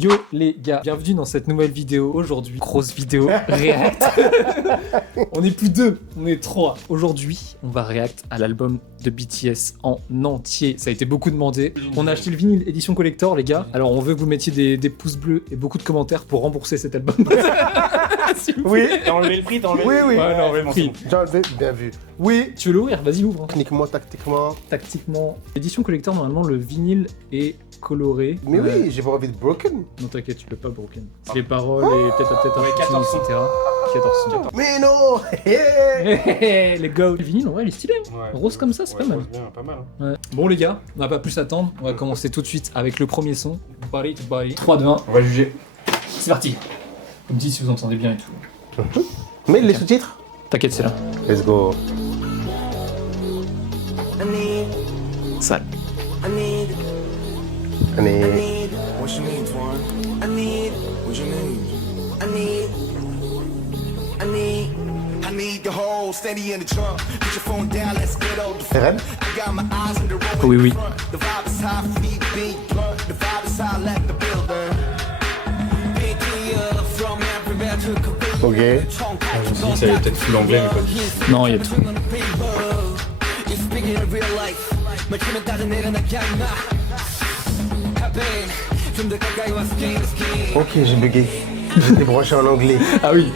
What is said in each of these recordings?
Yo les gars, bienvenue dans cette nouvelle vidéo. Aujourd'hui, grosse vidéo react. On est plus deux, on est trois. Aujourd'hui, on va react à l'album de BTS en entier. Ça a été beaucoup demandé. On a acheté le vinyle édition collector, les gars. Alors on veut que vous mettiez des pouces bleus et beaucoup de commentaires pour rembourser cet album. Oui, t'as enlevé le prix, t'as enlevé le prix. Oui, ouais, non, le prix. J'ai enlevé, bien vu. Oui. Tu veux l'ouvrir? Vas-y, ouvre. Techniquement, tactiquement. Tactiquement. Édition collector, normalement, le vinyle est coloré. Mais oui, j'ai pas envie de broken. Non, t'inquiète, tu peux pas broken. Les paroles et peut-être un 14 sons, etc. 14. Mais non. Les gars, le vinyle, ouais, il est stylé. Ouais. Rose comme ça, c'est pas mal. Bien, pas mal. Ouais. Bon les gars, on va pas plus attendre, on va commencer tout de suite avec le premier son, Body to Body. 3, 2, 1, On va juger. c'est parti. Vous me dites si vous entendez bien et tout. Mais les sous-titres. T'inquiète, c'est là. Let's go. Sale. Allez. What you need, Twan? What you need? I need the whole steady in the trunk. Put your phone down, let's get over the C'est Red? I got my eyes on the road. Oui, oui. The vibe is high, feet big blunt. The vibe is high, let the builder. Picking up from everywhere to complete. Ok. Je me suis dit que ça allait peut-être full anglais, mais pas du tout. Non, il y a tout. It's speaking in real life. 마치면 다른 일은 그냥 나. Happen. 좀더 가까이 와 skin to skin. Ok, j'ai bugué. J'étais branché en anglais. Ah oui.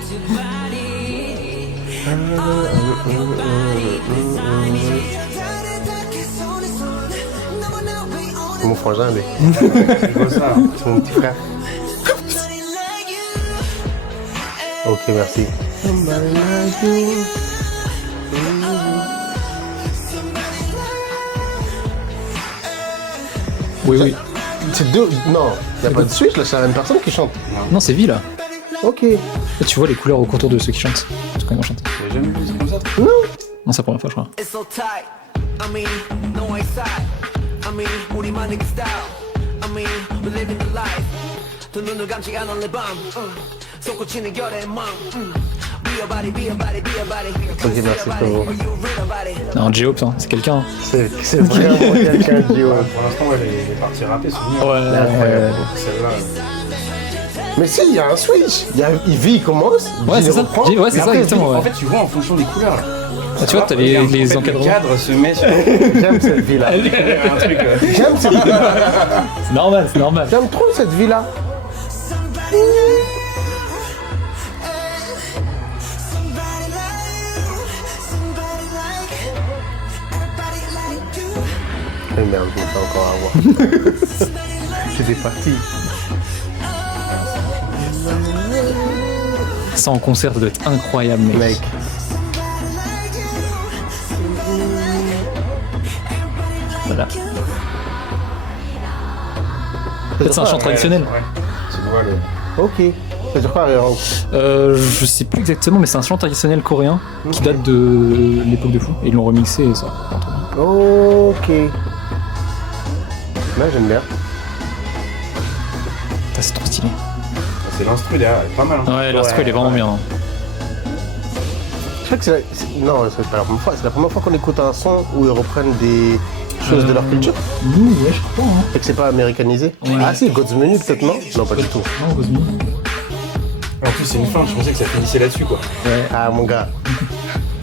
C'est mon frangin, lui. C'est quoi ça? C'est mon petit frère. Ok, merci. Oui, oui. C'est deux. Non, y a pas de switch là, c'est la même personne qui chante. Non, c'est vie là. Ok. Là, tu vois les couleurs au contour de ceux qui chantent. Parce qu'on chante. J'ai jamais vu ça comme ça. Non, c'est la première fois, je crois. It's so tight. I mean, no way side. I mean, 우리만 nigga style. I mean, we living the life. 두 눈을 감지 않은 내 밤. 솟구치는 열의 맘. Be a body, be a body, be a body. Ok, merci frérot. Or you read about it. Non, J-Hope, hein, c'est quelqu'un. C'est vraiment quelqu'un de Dio. Pour l'instant, ouais, les parties ratées sont mieux. Ouais. Incroyable. Celle-là. Mais si, il y a un switch. Il vit, il commence. Ouais, J c'est ça. reprend. Ouais, c'est Mais ça, après, exactement. En Ouais. fait, tu vois en fonction des couleurs. Là. Ah, tu vois, t'as les En fait, encadrements. Le cadre se met sur J'aime cette vie-là. un truc. J'aime cette vie-là. C'est normal, c'est normal. J'aime trop cette vie-là. Mais merde, je vais pas encore avoir. J'étais parti. Ça en concert, ça doit être incroyable, mec. Mec. Voilà. Peut-être c'est un chant traditionnel. Ouais. Tu vois le. Ok. Ça dure quoi, Réan? Je sais plus exactement, mais c'est un chant traditionnel coréen qui date de l'époque de fou. Et ils l'ont remixé et ça. Ok. Là, j'aime bien. Putain, c'est trop stylé. C'est l'instru derrière, elle est pas mal. Hein. Ouais, l'instru elle est vraiment bien. Hein. Je crois que non, c'est pas la première fois. C'est la première fois qu'on écoute un son où ils reprennent des choses de leur culture. Nous, ouais, je crois. Hein. Et que c'est pas américanisé. Ouais. Ah si, God's Menu peut-être, non? Non, pas du tout. Non, Cosmo. En plus, c'est une fin, je pensais que ça finissait là-dessus quoi. Ah, mon gars.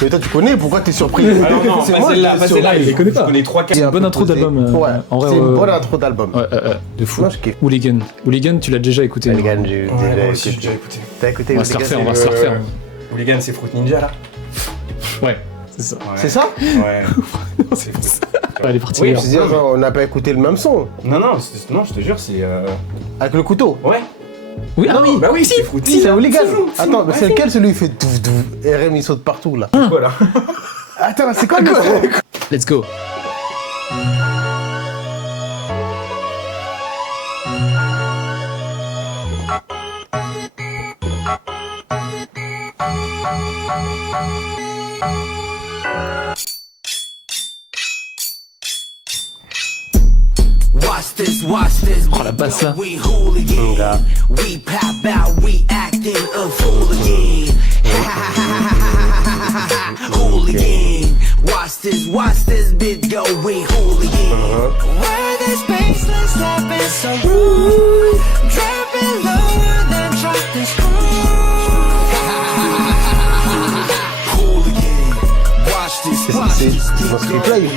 Mais toi, tu connais, pourquoi t'es surpris? Alors non, C'est pas moi, celle-là, je pas suis celle-là. il les connaît pas. Je connais 3-4. C'est une bonne intro d'album. Ouais, en vrai, c'est une bonne intro d'album. Ouais, de fou. Moi, je kiffe. Hooligan. Hooligan, tu l'as déjà écouté. Hooligan, j'ai Ouais, déjà moi aussi, j'ai écouté. déjà écouté. T'as écouté On va se la Hooligan, refaire, on va se la refaire. Hooligan, c'est Fruit Ninja là. Ouais, c'est ça. Ouais. C'est ça? Ouais. C'est fou. Elle est partie Oui, ailleurs. Je veux dire, genre, on n'a pas écouté le même son. Non, non, je te jure, c'est. Avec le couteau. Ouais. Oui, ah oui. Bah oui, c'est Fruit Si, c'est Hooligan. C'est Attends, mais c'est lequel celui qui fait douf douf? RM il saute partout là. Voilà. Attends, c'est quoi le son? Let's go. Oh la basse là. We hooligan. We pop out, we acting a fool again. Hooligan. Watch this bit go, we hooligan. Where this baseline slapping so rude. Trapping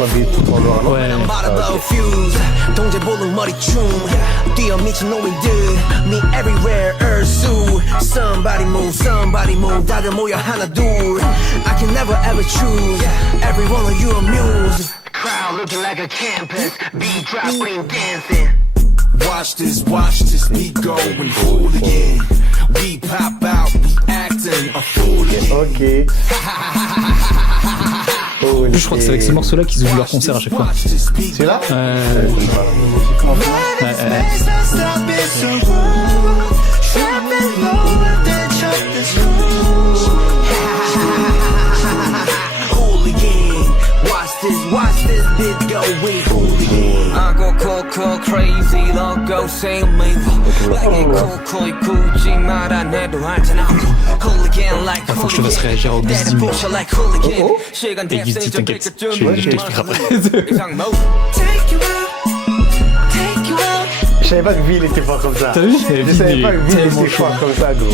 m'habiller tout en noir, non? Ouais. Bottle fuse 동제 볼록 머리춤 뛰어 미친 놈이들 Me everywhere ursu Somebody move 다들 모여 하나 둘 I can never ever choose Every one of you amuse Crowd looking like a campus Beat dropping dancing Watch this beat going hooligan We pop out, we acting a fooligan Ok. Oh, Je crois que c'est avec ce morceau-là qu'ils ouvrent leur concert à chaque fois. C'est là? Watch this bitch go weak. I go cool, crazy, don't go say me. Like it cool, Gucci, 말안 해도 알잖아. Hooligan like Faut que je te fasse réagir au Beast Dim. Et Beast Dim, t'inquiète, je t'explique après. Je savais pas que Ville était fort comme ça. T'as vu? Je savais pas que Ville Tellement était chaud. fort comme ça, gros.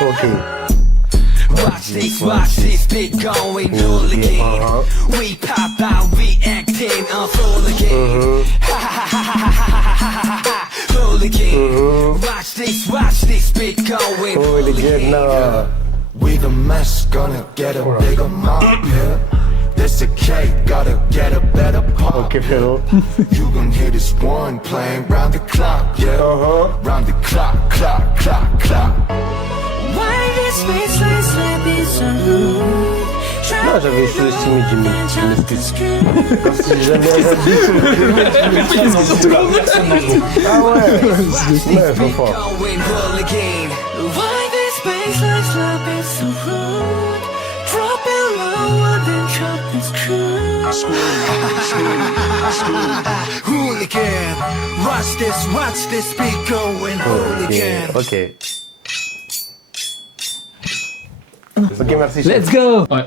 Ok. Watch this bit going hooligan. We pop out, we acting a hooligan. Hooligan. Watch this bit going Hooligan, nah. We the mess, gonna get a bigger mop here. This a cake, gotta get a better pop. Ok, frérot. You gon' hear this one playing round the clock, yeah. Round the clock. Non, j'avais sous-estimé Jimmy. Je m'excuse. Si jamais un rap beat Ah ouais. Ouais, faut fort. going hooligan. Why this space like slap is so rude? Drop it low and then drop this cruise. Hooligan. Watch this beat going hooligan. Ok. Ok, merci. chef. Let's go! Ouais,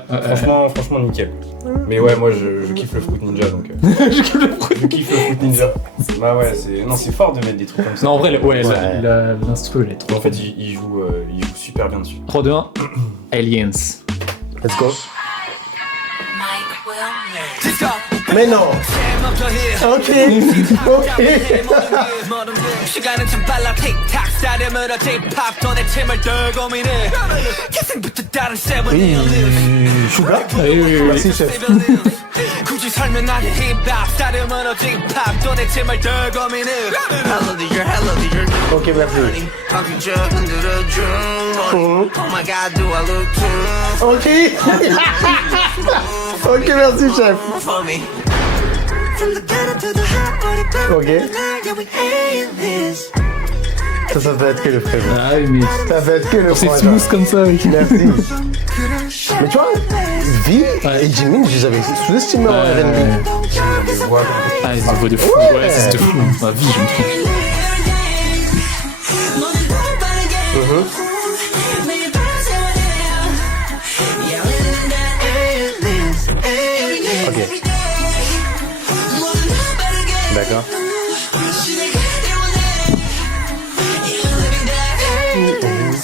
Franchement, nickel. Mais ouais, moi je kiffe le Fruit Ninja donc. Je kiffe le Fruit Ninja. Bah ouais, c'est fort de mettre des trucs comme ça. Non, en vrai, l'instru, elle est trop En fait, il joue super bien dessus. 3, 2, 1. Aliens. Let's go. Let's go. Mais non. Ok. Ok. 시간은 좀 빨라 틱탁 싸려물어 힙합 돈에 침을 들고 미네 계승부터 다른 세븐이 Sugar? Oui. Merci, chef. 굳이 설명 안 해 힙합 싸려물어 힙합 돈에 침을 들고 미네 Hello Ok, merci. 컴퓨터 흔들어줘 Oh my god do I look too Ok. Ok, merci, chef. for me Ok. Ça va être que le frère. Ah oui, mais Ça va être que le c'est frère. smooth comme ça, oui. Merci. Mais tu vois, V et Jimin, je les avais sous-estimés en R&B. Ah, c'est une voix de fou. Ouais, c'est de fou. Ma vie, j'aime trop. Ok. D'accord.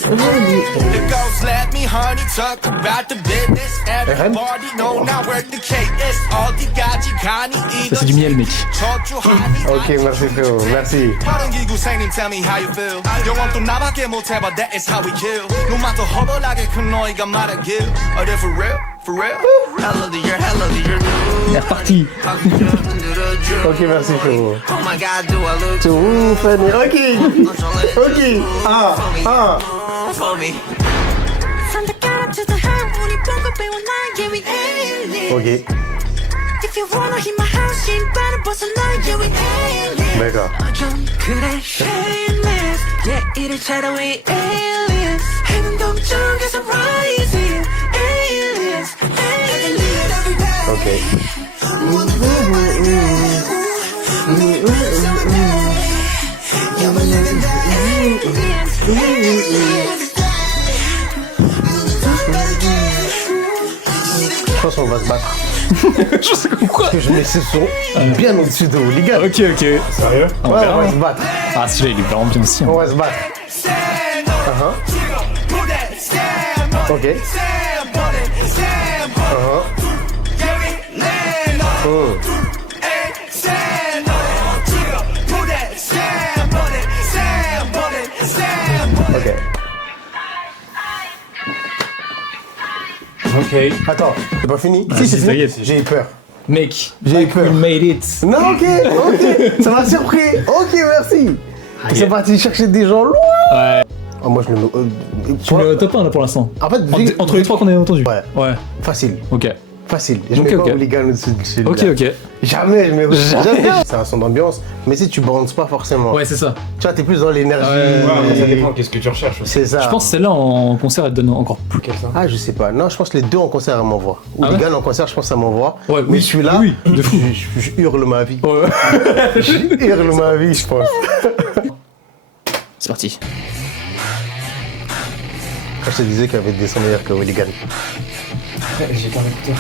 The ghost let me honey talk about the business. Everybody know now where the cake is. 어디까지 가니 Ça, c'est du miel, mec. Ok, merci frérot, merci. 다른 기구생님 tell me how you feel. 영원 또 나밖에 못해 but that is how we kill. 눈만 더 허벌하게 큰 너희가 말하길. Are they for real? For real? Hello dear C'est reparti. Ok, merci frérot. Oh my god do I look C'est ouf, Fanny. Ok. Ok. Ah. for me Ok. D'accord. 그래 shameless yeah 이래저래 we aliens 행동 중에서 rising aliens Ok. Je pense qu'on va se battre. Je sais comme quoi. Parce que je mets ce son bien au-dessus de vous, les gars. Ok. Sérieux? On Ouais, verra. on va se battre. Ah, celui-là, il est vraiment bien aussi. Hein. On va se battre. Stand up, put that stand Ok. Ok. Ok. Attends, c'est pas fini? si, c'est ça y est. fini. J'ai eu peur. Mec, J'ai eu peur. we made it. Non, ok, ça m'a surpris. Ok, merci. C'est parti chercher des gens loin. Ouais. Oh, moi, je le mets. Tu mets au top 1 là pour l'instant. En fait, Entre les trois qu'on a entendus. Ouais. Ouais. Facile, Ok. facile. Je Ok, mets ok. pas Hooligan au-dessus de celui-là. Ok, ok. Jamais, je mets jamais. C'est un son d'ambiance, mais si tu bandes pas forcément. Ouais, c'est ça. Tu vois, t'es plus dans l'énergie. Ouais, Ouais, mais ça dépend, qu'est-ce que tu recherches aussi. C'est ça. Je pense que celle-là en concert elle te donne encore plus. Quel ça? Ah, je sais pas. Non, je pense que les deux en concert, elles m'envoient. Ah ouais Hooligan en concert, je pense que ça m'envoie. Ouais, mais oui. celui-là, Oui, de fou. je hurle ma vie. Ouais. Je hurle ma vie, je pense. C'est parti. Quand je te disais qu'il y avait des sons meilleurs que Hooligan. J'ai qu'un écouteur.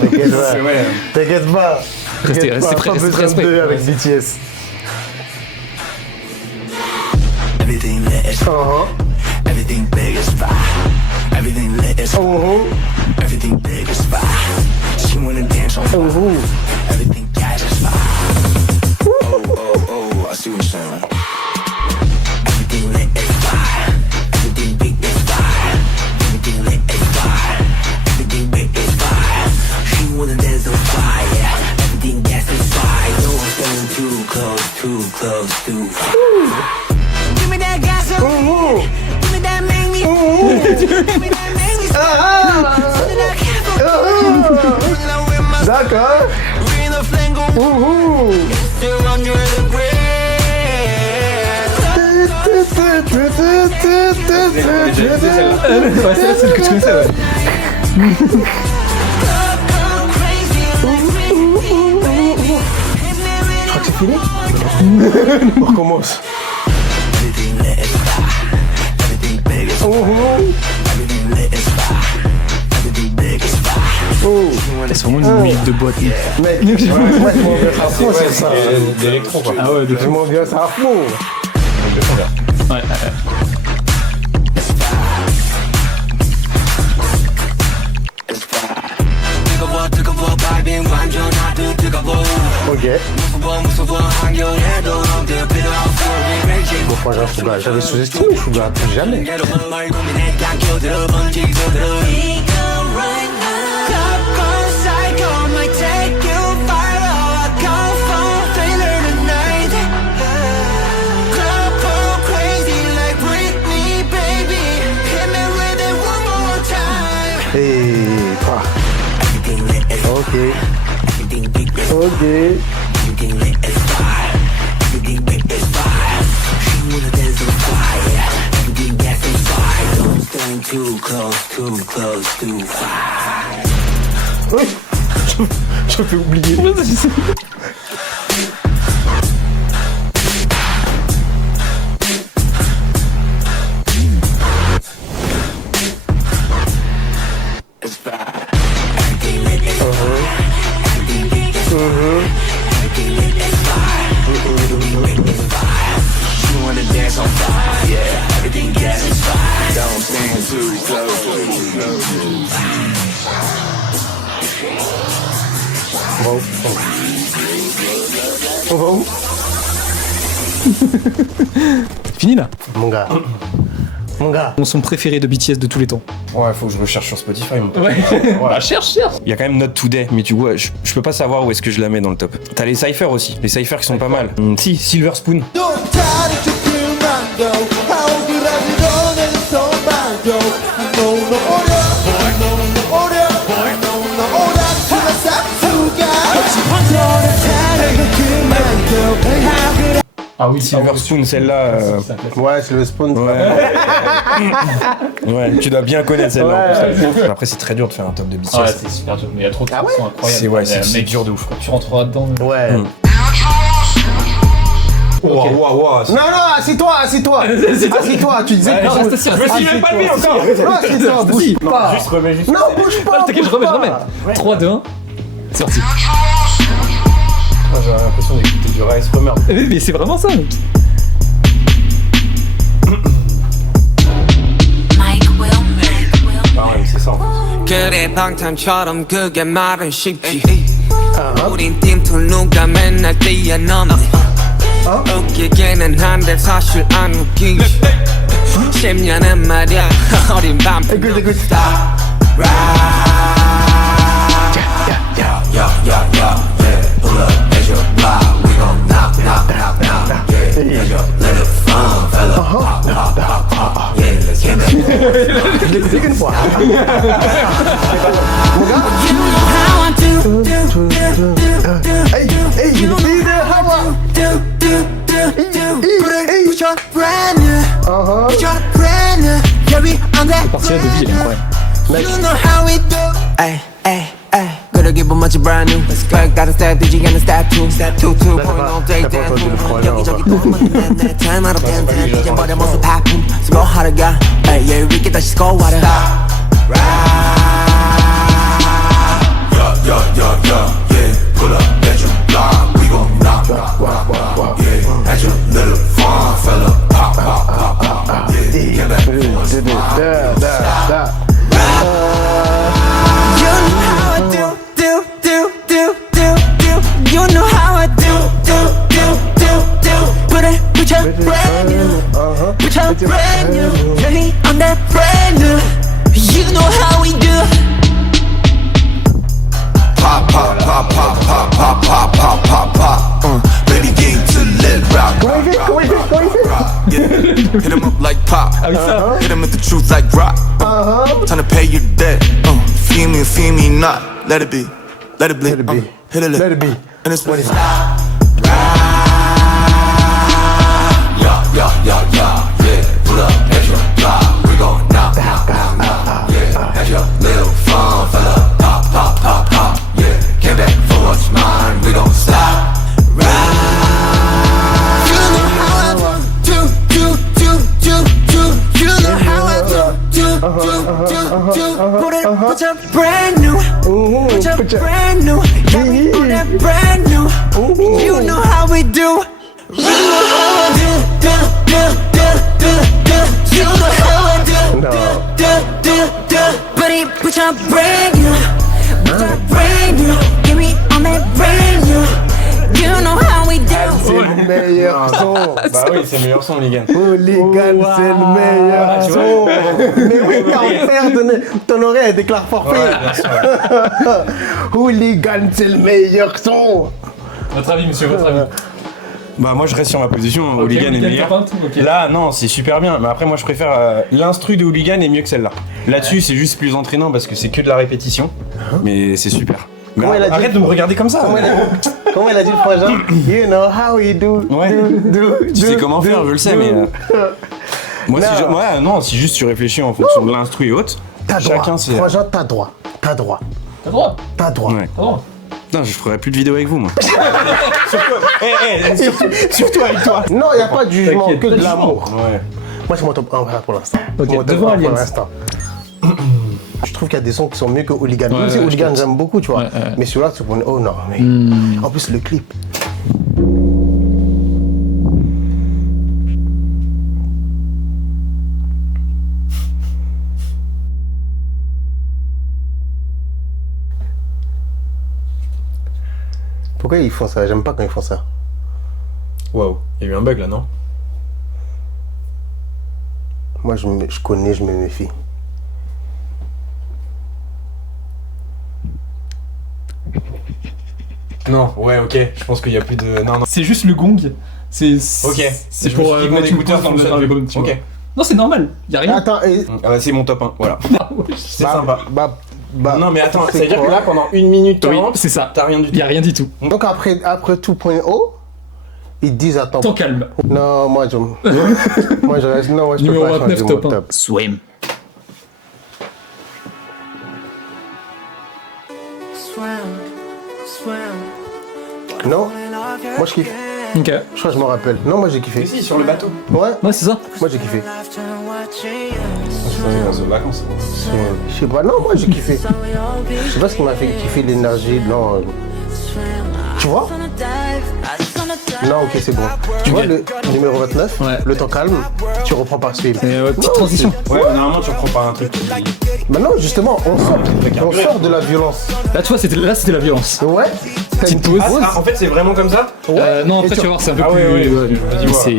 T'inquiète pas. C'est ouais. T'inquiète pas. Restez T'inquiète pas, prêts, pas restez besoin prêts. d'eux avec BTS. Everything lit as everything big as fire. Everything lit as everything big as fire. She wanna dance on fire. Everything cash is fire. Oh, I see what you're saying. Everything lit as fire. Everything big is fire. Everything lit as fire. Everything big is fire. She wanna dance on fire. Everything gas is fire. No one's getting too close, too close, too far. Give me that gasoline. Give me that make me. Give me that make me. D'accord. We're the flango. Still under the Ouais, c'est celle que tu connaissais, ouais. Je crois que c'est fini. On recommence. Everything lit as fire. Everything big as fire. Everything lit as fire. Everything big as fire. C'est vraiment une musique de boîte. Mec, moi je m'ambiance à fond sur ça. D'électro quoi. Ah ouais, de Je fou. m'ambiance à fond. Ouais, 뜨거워 밝은 완전 아주 뜨거워. Ok. 무서워 한겨울에도 엉들 필요한 소리 raging. Bon, franchement, Suga, j'avais sous-estimé Suga, plus jamais. 여러분 말 고민해 다 껴들어 번지고 들어. Et quoi? Ok. Ok. Too close, too close, too far. Oui. Je fais oublier. It's fire. You wanna dance on fire, yeah. Everything gas is fire. Don't stand too close, too close. On va où? Fini là. Mon gars. Mon gars. Mon son préféré de BTS de tous les temps. Ouais, faut que je recherche sur Spotify. Mon pote. Ouais. Bah, cherche. Il y a quand même Not Today, mais tu vois, je peux pas savoir où est-ce que je la mets dans le top. T'as les cyphers aussi, les cyphers qui sont pas mal. Si, Silver Spoon. Ah oui, Silver Spoon, celle-là. Ouais, c'est le spawn. Ouais, tu dois bien connaître celle-là. en plus. Après, c'est très dur de faire un top de BTS. Ouais, c'est super dur, mais il y a trop de sons incroyables. C'est dur de ouf. Quand tu rentreras dedans. Ouais. Waouh, waouh, Non, non, assieds-toi, assieds-toi. Assieds-toi, tu disais. Ouais, non, reste assis, Je me suis même pas levé encore. Non, assieds-toi, bouge pas. Juste remets juste. Non, bouge pas. T'inquiète, je bouge remets. pas. 3, 2, 1. C'est parti. Moi, j'ai l'impression d'écouter du Rice Rummer. Mais c'est vraiment ça, mec. Mike Wilmer. 그래 방탄처럼 그게 말은 쉽지 우린 팀툴 누가 맨날 뛰어넘네 웃기기는 한데 사실 안 웃기지 10년은 말야 어린 밤새 Partie de vie, elle est incroyable. Ay, ay, ay. Gotta give 'em much brand new. Back got a step, did you get a step two? Step 2, 2.0 day dance. 여기저기 또 만나는 내 time out of 10. 이제 버려 모습 하품. 수고 하러 가. Ay, yeah, we get that shit go water. Yeah, pull up at your block, we gon' knock, yeah, at your little farm fella, pop, yeah, get back. You know how I do. You know how I do. Put your brand new. Put your brand new. Baby, I'm that brand new. You know how we do. Pop, pop, pop, pop, pop, pop, pop, pop, pop, pop. Baby, game to let rock. Yeah, hit him up like pop. Hit him with the truth like rock. Time to pay your debt. Feel me not. Let it be. Let it bleed. Hit it. Let it be. And it's when it's yeah. Pull up at your block. We gon' knock. Yeah, at your little farm fella. Pop. Yeah, came back for what's mine. We gon' stop. You know how I do. You know how I do. Put your brand new. Put your brand new. Got me on that brand new. You know how we do. You know how I do. You know how I do. Buddy, put your brand new. Put your brand new. Give me on that brand new. You know how we do. C'est le meilleur son. Bah oui, c'est le meilleur son, Hooligan. Hooligan, c'est le meilleur son. Mais oui, quand on perd, ton oreille déclare forfait. Ouais, bien sûr. Hooligan, c'est le meilleur son. Votre avis, monsieur, votre avis. Bah moi je reste sur ma position, Ok, Hooligan est Hooligan meilleur. Carpenter, ok. Là non, c'est super bien, mais après moi je préfère l'instru de Hooligan est mieux que celle-là. Là-dessus c'est juste plus entraînant parce que c'est que de la répétition, mais c'est super. Mais Comment il a dit- arrête de me regarder comme ça. Comment il a dit le frangin? You know how we do. Ouais. Tu sais comment faire, je le sais, mais moi Non. si juste tu réfléchis en fonction de l'instru et autres, T'as droit. chacun c'est. Frangin, t'as droit. T'as droit. Ouais. T'as droit. Non, je ferai plus de vidéos avec vous moi. Surtout avec toi. Non, il n'y a pas de jugement, T'inquiète, que pas de de l'amour. Ouais. Moi, c'est mon top 1 pour l'instant. Ok, Mon top devant 1 Aliens. pour l'instant. Je trouve qu'il y a des sons qui sont mieux que Hooligan. Ouais, Même si ouais, Hooligan, je j'aime beaucoup, tu vois. Ouais, ouais. Mais celui-là, tu connais. Oh non, mais. En plus, le clip. Pourquoi ils font ça? J'aime pas quand ils font ça. Waouh, il y a eu un bug là, non? Moi, je connais, je me méfie. Non, ouais, ok, je pense qu'il y a plus de. Non, non. C'est juste le gong. C'est Ok, c'est je me pour suis dit que mettre mon une écouteur pause dans fonctionne plus. l'album, tu vois. Ok. Non, c'est normal. Y a rien. Attends, et... Ah bah, c'est mon top 1, voilà. C'est sympa. Non mais attends, ça veut dire que là pendant 1 minute Oui, 30, c'est ça. t'as rien du tout. Y a rien du tout. Donc après tout point haut, ils disent attends. Tant calme. Non, moi je reste. Non, moi, je peux Numéro pas 29 changer top mon 1. top. Swim. Non, moi je kiffe. Ok. Je crois que je me rappelle. Non, moi j'ai kiffé. Mais si, sur le bateau. Ouais, Ouais, c'est ça. moi j'ai kiffé. Dans les vacances. Je sais pas, non, moi j'ai kiffé. Je sais pas ce qui m'a fait kiffer l'énergie. Non. Tu vois? I just wanna dive Non, ok, c'est bon. Tu vois le numéro 29, Ouais. le temps calme, tu reprends par swim. Petite transition. Ouais, mais normalement, tu reprends par un truc qui. Maintenant, justement, on sort de la violence. Là, tu vois, c'était la violence. Ouais. T'as Petite pause. En fait, c'est vraiment comme ça? Non, après, Et tu vas voir, c'est un peu Ah plus. ouais, vas-y, mais voir. c'est.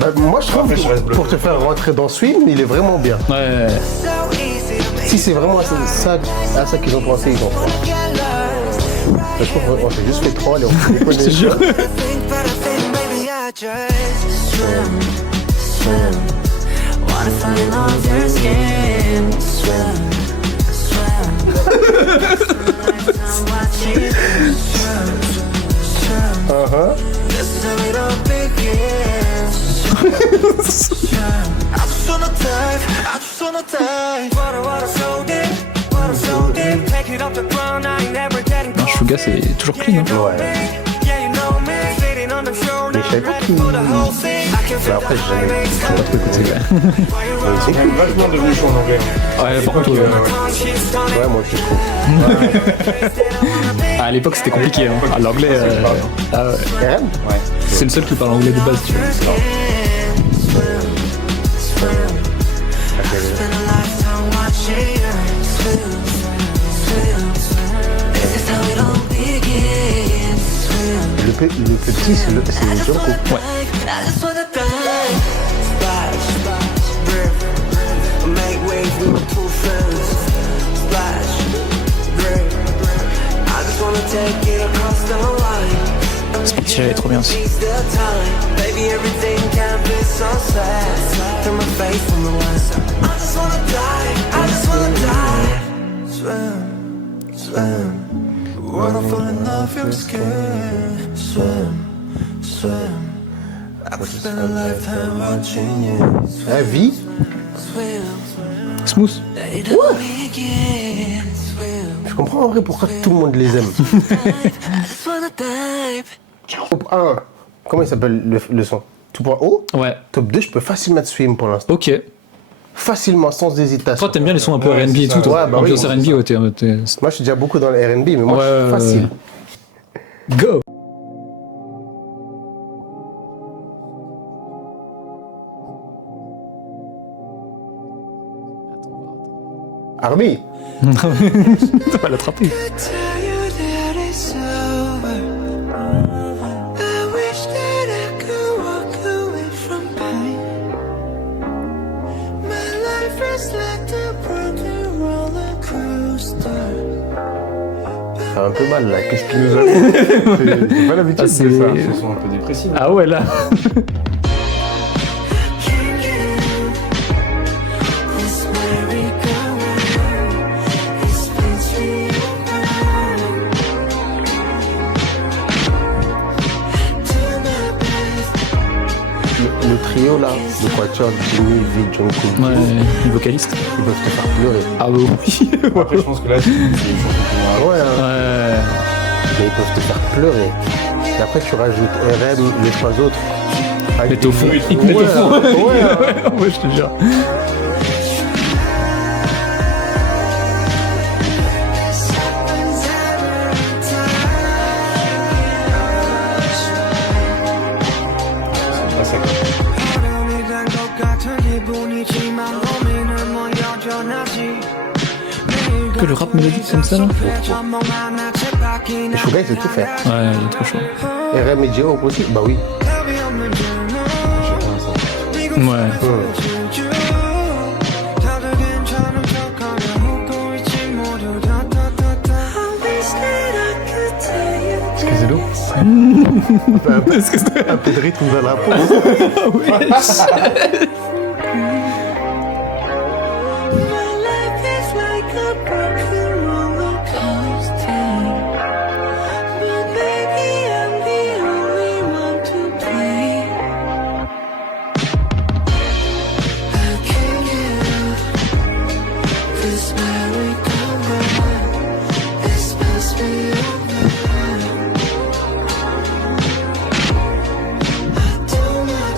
Bah, moi, je trouve Après, je reste que pour te faire rentrer dans swim, il est vraiment bien. Ouais. Si c'est vraiment à ça qu'ils ont pensé, ils ont fait. Je trouve qu'on s'est juste fait troll et on fait Je te jure. Think, but I think maybe I just swim. Wanna find off your skin. Swim. Lifetime watching. This is how it all begins. I just wanna dive. Water so deep. Take it off the ground, I ain't never getting Non, Suga, c'est toujours clean. Hein. Mais je savais pas qu'il... Bah, après, j'ai jamais Pas trop écouté, ouais. C'est même vachement devenu chaud en anglais. Ouais, par contre, Ouais, moi aussi, je trouve. à l'époque, c'était compliqué. Hein. À l'anglais, ah ouais. RM Ouais. C'est le seul qui parle anglais de base, tu vois. Le petit, c'est le Joko. Ouais. Speech est trop bien aussi. Baby, everything can be so sad. Turn my face from the west. I just wanna die. I just wanna die. Swim, swim. Wanna fall in love your skin. Swim, swim. I could spend a lifetime watching you. Ah, vie Swim, Smooth. it all begins. Swim, Je comprends en vrai pourquoi tout le monde les aime. I just wanna dive. Top 1, comment il s'appelle le son? Tout point haut. Ouais. Top 2, je peux facilement mettre Swim pour l'instant. Ok. Facilement, sans hésitation. Toi, t'aimes bien les sons un peu Ouais, R&B et c'est tout, ça. toi. Ouais, bah oui, Ambiance c'est R&B, ça. ouais, t'es. Moi, je suis déjà beaucoup dans le R&B, mais moi, Ouais, je suis facile. Go. Army. T'as pas l'attraper. Tell you that it's over. I wish that I could walk away from pain. My life is like a broken roller coaster. Ça fait un peu mal là, qu'est-ce qu'il nous a fait? J'ai pas l'habitude Ah, de c'est- ça. Ils sont un peu dépressifs. Ah ouais, là. Can't get this merry-go-round. It spins me around. Do my best. Le trio là, de Quatuor, Jimmy, V, Jungkook, Ouais, le vocaliste. ils peuvent te faire pleurer. Ah bah oui. Après, je pense que là, c'est une chanson Ouais, hein. Ouais. Mais ils peuvent te faire pleurer. Et après, tu rajoutes RM, les trois autres. Avec Mais t'es au fond. des- Ils te mettent au fond. Ouais, hein. Ouais, je te jure. pas ça. Que le rap mélodique comme ça, là. Et Suga, il sait tout faire. Ouais, il est trop chaud. RM et J.O. aussi, bah oui. Ouais. Excusez-nous. Un peu de rythme dans la peau.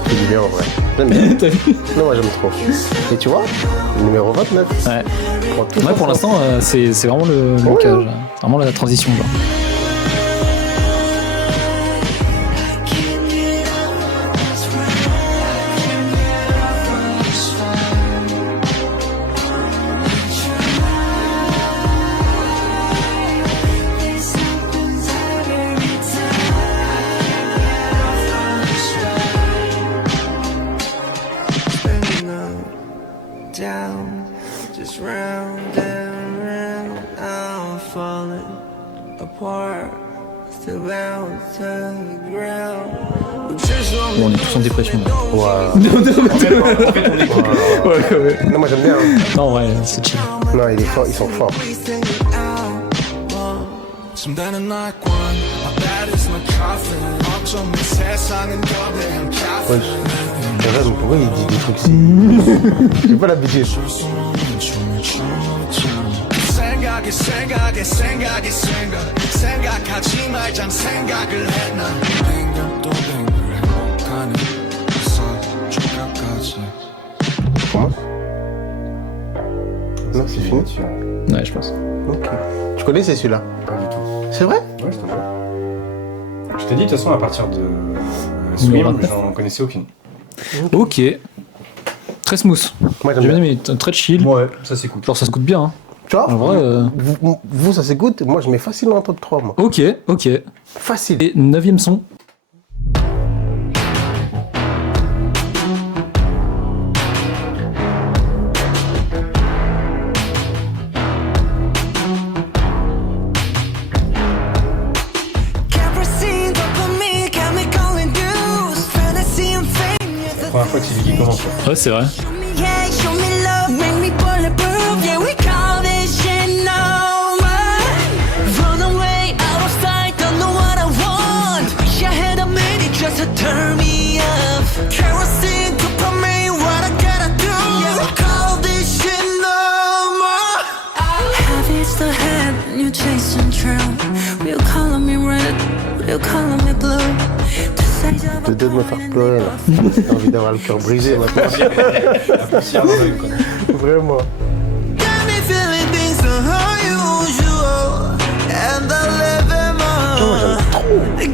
C'est du bien en vrai. J'aime bien. T'as vu? Non, moi j'aime trop. Et tu vois, le numéro 29. Ouais. Prends tout Ouais, son pour sens. l'instant, c'est vraiment le Ouais. cas, là. Vraiment la transition, genre. Can't get Bon, on est tous en dépression. Waouh. Ouais. Non, moi j'aime bien. Hein. Non, ouais, c'est chill. Non, il est fort, ils sont forts. Ouais, c'est vrai, mais pourquoi il dit des trucs si... J'ai pas l'habitude. Comment? Non, c'est fini. Ouais, je pense. Ok. Tu connais c'est celui-là? Pas du tout. C'est vrai? Ouais, je te jure. Je t'ai dit, de toute façon, à partir de Swim, j'en connaissais aucune. Ok. Très smooth. Moi J'ai j'aime bien bien. aimé, très chill. Ouais, ça s'écoute. Genre, ça se coûte bien. Hein. Tu vois? En vrai. Vous, ça s'écoute? Moi je mets facilement en top 3 moi. Ok. Facile. Et 9ème son. Première fois que c'est lui qui commence. Ouais, c'est vrai. Turn me off. Kerosene to put me what I gotta do. Call this shit no more. Heavy is the head and you chasing trail. We'll call me red, we'll call me blue. Je te de me faire pleurer là. J'ai envie d'avoir le cœur brisé maintenant. La poussière dans l'œil, quoi. Vraiment. Got me feeling things unusual. And I live in more.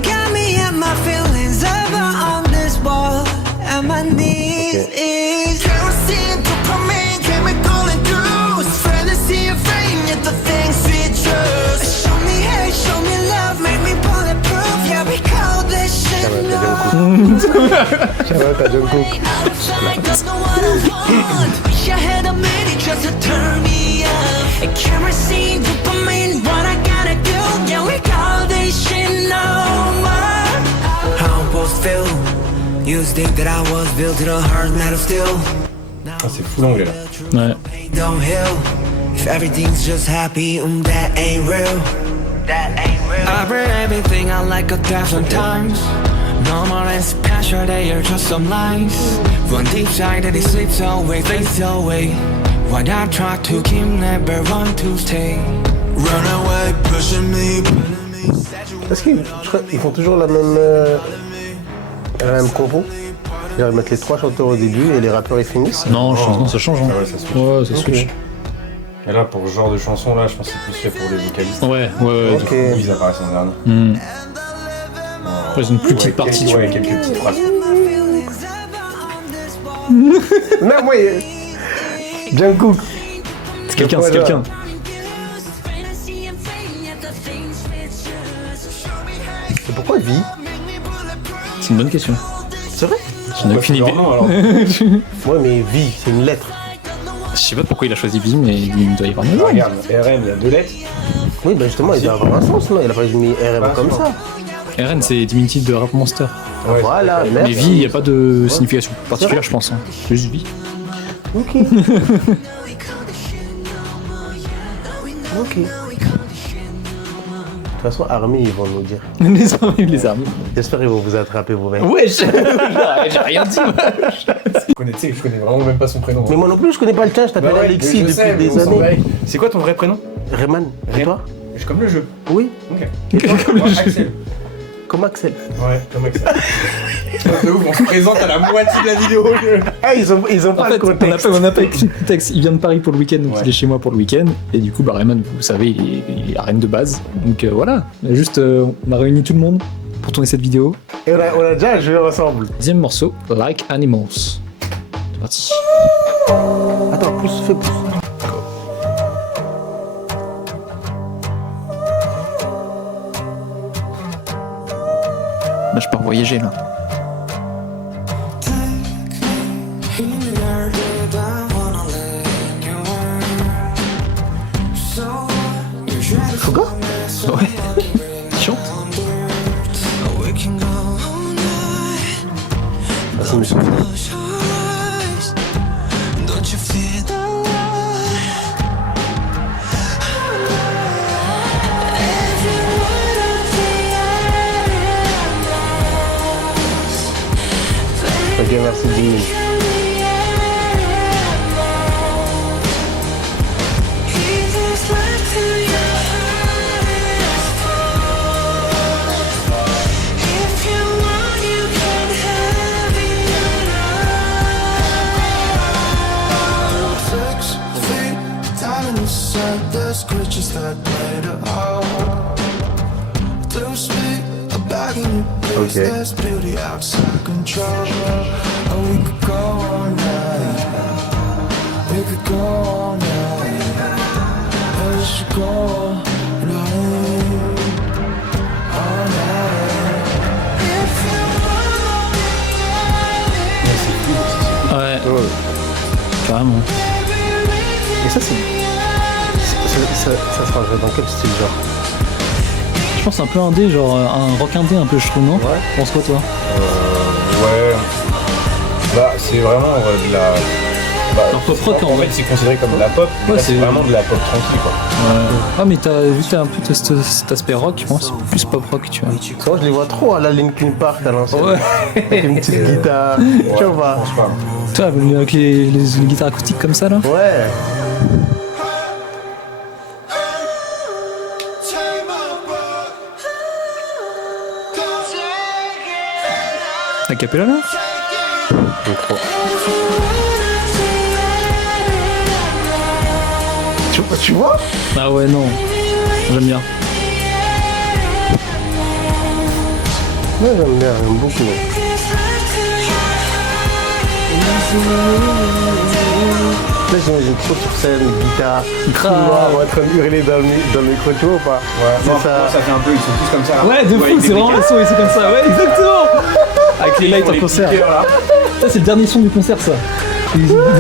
Got me at my feelings ever on this wall. And my knees is kerosene to put me, chemical and juice. Fantasy and fame, yet the things we trust. Show me hate, show me love, make me bulletproof. Yeah, we call this shit no. Shout-out à Jungkook. You think that I was built to the hard metal steel? Ah, c'est fou l'anglais là. Ouais. Don't heal. If everything's just happy, that ain't real. That ain't real. I read everything I like 1,000 times. No more than special, they are just some lines. One deep side that it slips away, fades away. What I try to keep, never want to stay. Run away, pushing me, pulling me. Est-ce qu'ils font toujours la même compo? Ils mettent les 3 chanteurs au début et les rappeurs ils finissent? Non, je pense non, ça change. Hein. Ah ouais, ça switch. Ouais, ça Ok. switch. Et là, pour ce genre de chanson là, je pense que c'est plus fait pour les vocalistes. Ouais. Ok. Où ils apparaissent en dernier. Hmm. Après, ils ont une plus petite partie, tu vois. Ouais, quelques petites phrases. Non, moi, Jungkook. C'est quelqu'un. Et pourquoi vie? C'est une bonne question. C'est vrai? J'en ai aucune idée. Leur nom, alors. Ouais, mais vie, c'est une lettre. Je sais pas pourquoi il a choisi Vie, mais il doit y avoir une Ah, raison. regarde, RM, il y a 2 lettres. Oui, bah justement, il doit avoir un sens, non? Il a pas mis RM comme sûr. ça. RN, c'est diminutif de Rap Monster. Ouais, Voilà, c'est- merde. Mais Vie, il n'y a pas de signification particulière, je pense. Hein. C'est juste Vie. Ok. Ok. De toute façon, Army, ils vont nous dire. Les armes. J'espère qu'ils vont vous attraper vous-même. Ouais, j'ai rien dit. Je connais vraiment même pas son prénom. Mais moi non plus, je connais pas le tien, je t'appelle Bah ouais, Alexis je depuis sais, mais des on s'en années. bat. C'est quoi ton vrai prénom? Rayman, et toi? Je suis comme le jeu. Oui, Ok. Comme le Moi, jeu. Axel. comme Axel. Ouais, comme Axel. De ouf, on se présente à la moitié de la vidéo. Ah, ils ont En pas fait, le contexte. on n'a pas écrit le contexte. Il vient de Paris pour le week-end, donc Ouais. il est chez moi pour le week-end. Et du coup, bah, Rayman, vous savez, il est à Rennes de base. Donc voilà, juste, on a réuni tout le monde pour tourner cette vidéo. Et on a déjà joué ensemble. Deuxième morceau, Like Animals. C'est parti. Attends, fais pouce. Là, je pars voyager, là. Fouga? Ouais. Il chante. Team. Close your eyes. Don't you feel the light? Every word of the animals. Ok, merci Jimmy. If you want, you can have it. 6 feet down in the sand, there's creatures that made it out. To speak about in your place, Okay. there's beauty outside control. And we could go all night. We could go all night. And we should go all night. All night. If you want. Ouais, Ouais. carrément. Et ça, ça se rangerait dans quel style, genre? Je pense un peu indé, genre un rock indé un peu, je trouve, non? Ouais. Pense quoi, toi? Ouais. Bah, c'est vraiment de la. Bah, Alors, pop rock, en en vrai. fait, c'est considéré comme de la pop, mais Ouais, là, c'est c'est- vraiment de la pop tranquille, quoi. Ah, mais vu que t'as un peu cet aspect rock, moi, c'est plus pop rock, tu vois. Moi, je les vois trop à la Linkin Park à l'ancienne. Ouais. Avec une petite guitare. Tu vois? Je pense pas. Toi, avec les guitares acoustiques comme ça, là? Ouais. A cappella, là? Micro. Tu vois? Ah ouais, non. J'aime bien. Ouais, j'aime bien, j'aime beaucoup. Là, j'imagine trop sur scène, guitare, couloir, en train de hurler dans le micro, tu vois ou pas? Ouais, C'est non, ça. ça fait un peu, ils sont tous comme ça. là. Ouais, de fou, avec c'est des vraiment briquets. le son, ils sont comme ça. Ouais, exactement. Avec les lights en Les concert. piqueurs, là. Ça, c'est le dernier son du concert, ça.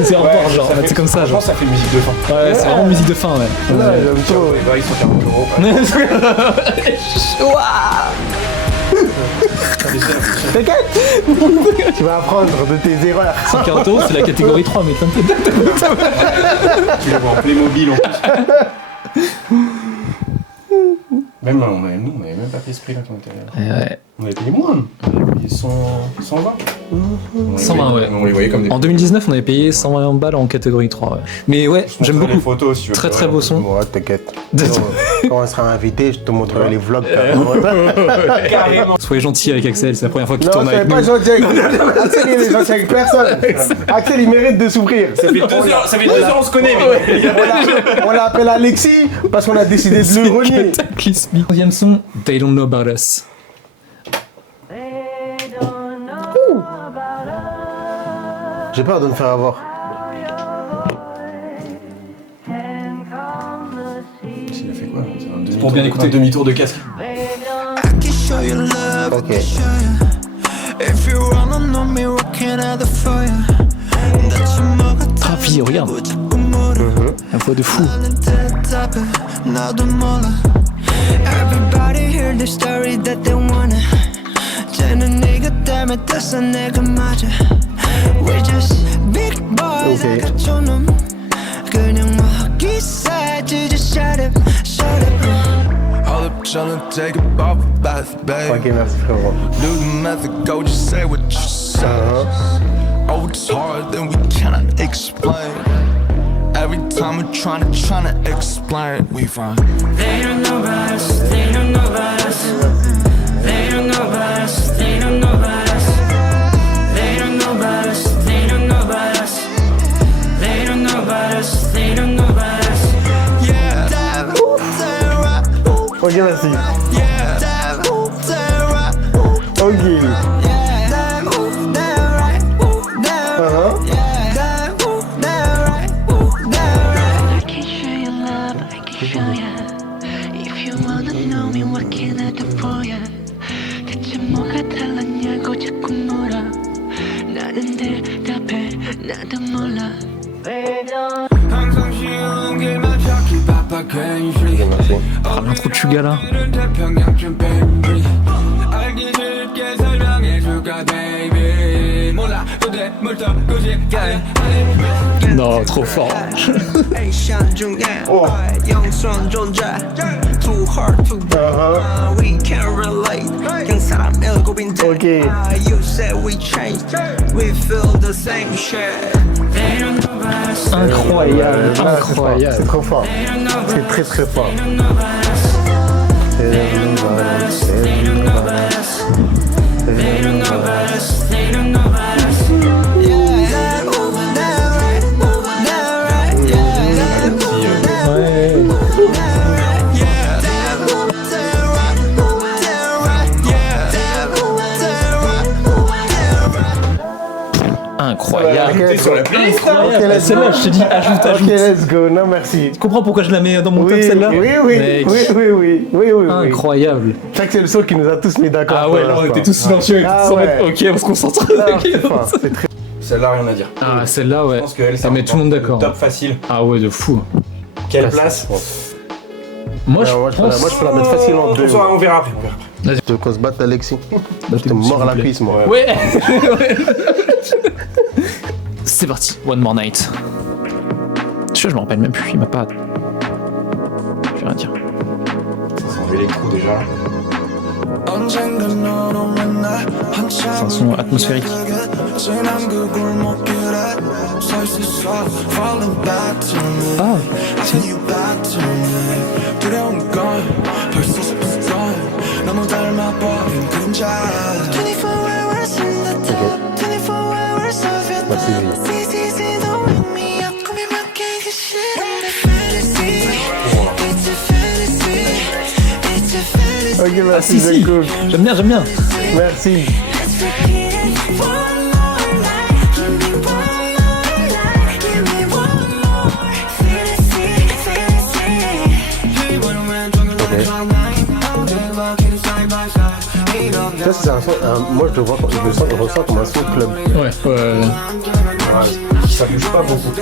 C'est en Ouais, bord, genre. ça fait- C'est comme ça, franchement, genre. ça fait musique de fin. Ouais, c'est vraiment musique de fin, ouais. Ouais, j'aime trop. Bah, ils sont 40 euros. T'inquiète. Tu vas apprendre de tes erreurs. 140 €, c'est la catégorie 3, mais t'inquiète. Tu les vois en Playmobil en plus. Même nous, on avait même pas fait ce prix là quand on était là. Ouais. On avait payé moins. On avait payé 120. On les 120, voyait- ouais. On les voyait comme des. En 2019, on avait payé 120 balles en catégorie 3, ouais. Mais ouais, Je j'aime montrerai beaucoup. les photos si tu veux. Très très beau son. Ouais, t'inquiète. Quand on sera invité, je te montrerai les vlogs. Carrément. Soyez gentils avec Axel, c'est la première fois qu'il Non, tourne c'est avec pas nous. gentil avec Axel, il est gentil avec personne. Axel, il mérite de souffrir. Ça fait 2 heures, on se connaît, mais. On l'appelle Alexis parce qu'on a décidé de le renier. Cataclysmique. Deuxième son, They Don't Know About Us. J'ai peur de me faire avoir. Il a fait quoi là Pour bien écouter. Un demi-tour de casque. I can show you love, Ok. if you wanna know me, working at the fire. Ah, puis regarde, la voix de fou. Everybody hear the story that they wanna. 쟤는 네가 때문에 떴어 내가 맞아. We're just big boys. Okay. 아까처럼 그냥 먹기 싸지. Just shut up, shut up. Hold up, tryna take a bubble bath, babe. Ok, merci frérot. Do the math, go just say what you say. Oh, it's hard, then we cannot explain. Every time we're tryna explain, we find they don't know about us, they don't know about us. They don't know about us, they don't know about us. They don't know about us, they don't know about us. They don't know about us, they don't know about us. Yeah, Ok, merci. yeah, Ok. I can show you love, I can show ya. If you wanna know me, what can I do for ya? 대체 뭐가 달랐냐고 자꾸 물어. 나는 대답해, 나도 몰라. 항상 쉬운 길만 찾기 바빠 괜시. Ok, merci. Ah, l'intro de Suga là. 태평양쯤 baby. 알기 쉽게 설명해줄까 baby. 몰라 Non, trop fort. 액션 중에 영선 존재 Too hard to We can't relate 그냥 사람 일곱인데 Ok. You said we changed We feel the same shit Incroyable, C'est incroyable. trop fort. C'est très très fort. Ouais. Incroyable. Ok, Sur la playlist, Incroyable. let's Celle-là, go. je te dis, ajoute, Ok, ajoute. let's go. Non, merci. Tu comprends pourquoi je la mets dans mon top Oui, celle-là? oui, oui, Mec, oui, oui, oui, oui, oui, oui. incroyable. Je crois que c'est le son qui nous a tous mis d'accord. Ah ouais, pour là on l'instant. était tous silencieux. Ah sans ouais. mettre- Ok, on se concentre. Ah, Ok. c'est fort, c'est très Celle-là, rien à dire. Ah, celle-là, ouais. Je pense qu'elle, Ça met tout le monde d'accord. Top facile. Ah ouais, de fou. Quelle place Moi, je moi, je peux la- pense... moi, je peux la mettre facile en deux. On verra après. Tu veux qu'on se batte, Alexis? Bah, Je te mords la cuisse, moi. Ouais. C'est parti, One More Night. Je me rappelle même plus, il m'a pas... Je vais rien dire. Ça sent l'électro déjà. C'est un son atmosphérique. Ah, si. Ok, Ah merci, si, si. cool. J'aime bien, j'aime bien. Merci. Ça, c'est un son, moi je le ressens comme un son club. Ouais, ouais. Ça bouge pas beaucoup.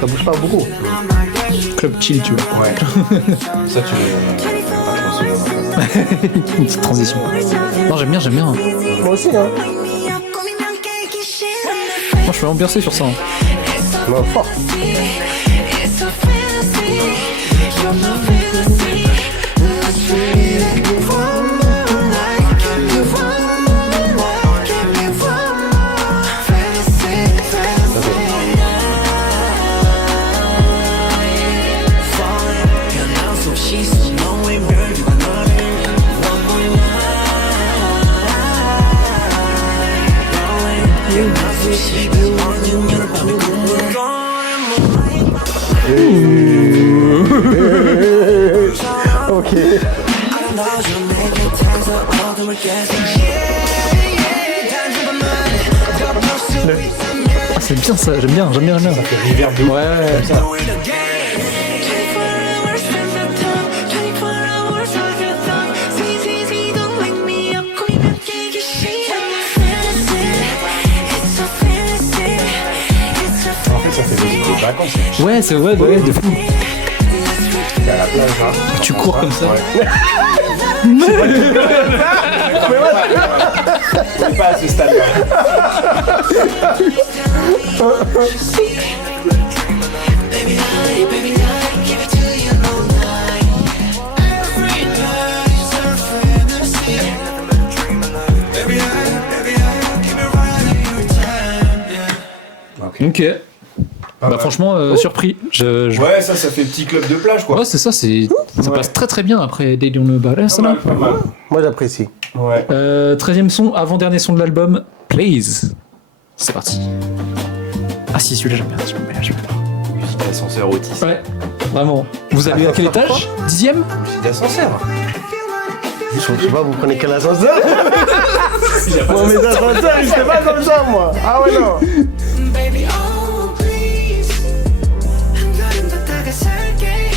Ça bouge pas beaucoup. Club chill, tu vois. Ouais. Ça, tu pas trop souvent. Une petite transition. Non, j'aime bien, j'aime bien. Moi aussi, hein. Moi, je suis ambiancé sur ça. Hein. Non, fort. Ok. Ah, c'est bien ça, j'aime bien, j'aime bien, j'aime bien. Reverb de ouf. Ouais, ça. En fait, ça fait musique de vacances. Ouais, c'est vrai, ouais, de fou. T'es à la plage, là. Tu cours comme ça. Ouais. On est pas à ce stade-là. Ok. Bah mal. franchement, surpris. Ouais, ça fait petit club de plage, quoi. Ouais, c'est ça, ça Ouais. passe très très bien après They Don't Know About Us, Pas là. mal, pas mal. Moi j'apprécie. Ouais. 13ème son, avant-dernier son de l'album, Please. C'est parti. Ah si, celui-là j'aime bien, j'aime bien, j'aime bien. Musique d'ascenseur autiste. Ouais, vraiment. Vous avez à quel étage 10ème Musique d'ascenseur. Je sais pas, vous prenez quel ascenseur? Moi mes ascenseurs, ils étaient pas comme ça, moi. Ah ouais, non. Baby, oh please. 한 걸음 더 다가설게.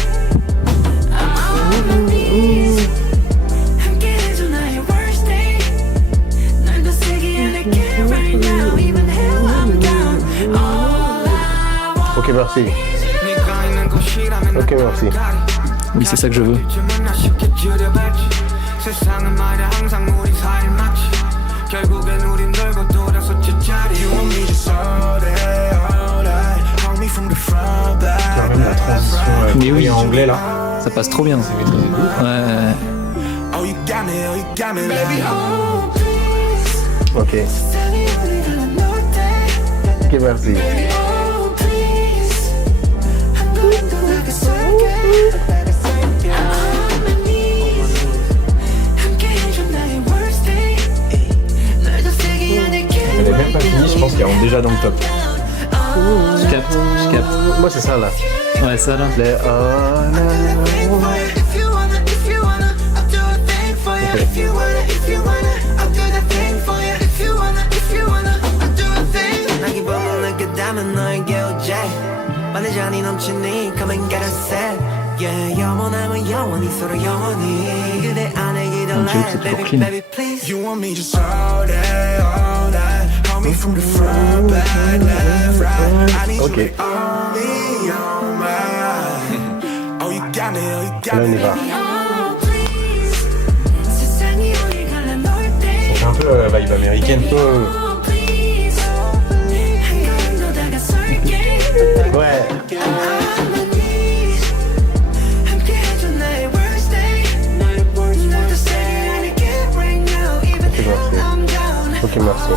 I'm on my knees. 함께 해줘 나의 worst day. 널 더 세게 안을게 right now. Even hell I'm down. All I want Ok, merci. 네가 있는 곳이라면 Ok, merci. Oui, c'est ça que je veux. 요즘은 나 쉽게 줄여봤지. 세상은 말야 항상 우리 사이 맞지. 결국엔 우린 돌고 돌아서 제자리. You want me to l'anglais là. Ça passe trop bien. C'est maîtrisé de ouf. Ouais. Oh, you got me like. Ok. Ok, merci. Elle est même pas finie, je pense qu'elle rentre déjà dans le top. Je capte. Moi, c'est ça là. Ouais, ça là. Les 나기 보면 느꼈다면 너에게 오제 반대잔이 넘치니 come and get a set yeah 영원하면 영원히 서로 영원히 그대 안에 기다려 baby baby please You want me just all day, all night. Hold me from the front, back, left, right. I need Ok. you only on my. Oh, you got me, oh, you got Là, on y me. va. C'est un peu la vibe américaine. Ouais. Ok, merci.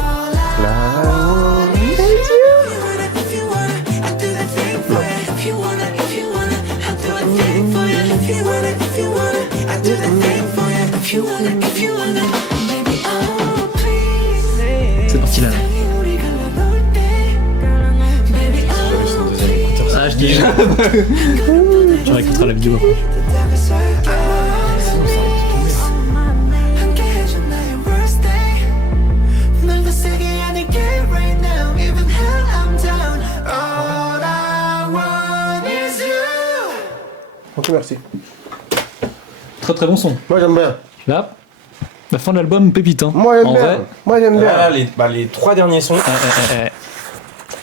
C'est parti là. J'avais son deuxième écouteur. Ah, je dis. Tu réécouteras la vidéo après. Ok, merci. Très très bon son. Moi, j'aime bien. Là, la fin de l'album pépite. Hein. Moi, j'aime En bien. vrai. Moi, j'aime Là, bien. les trois derniers sons.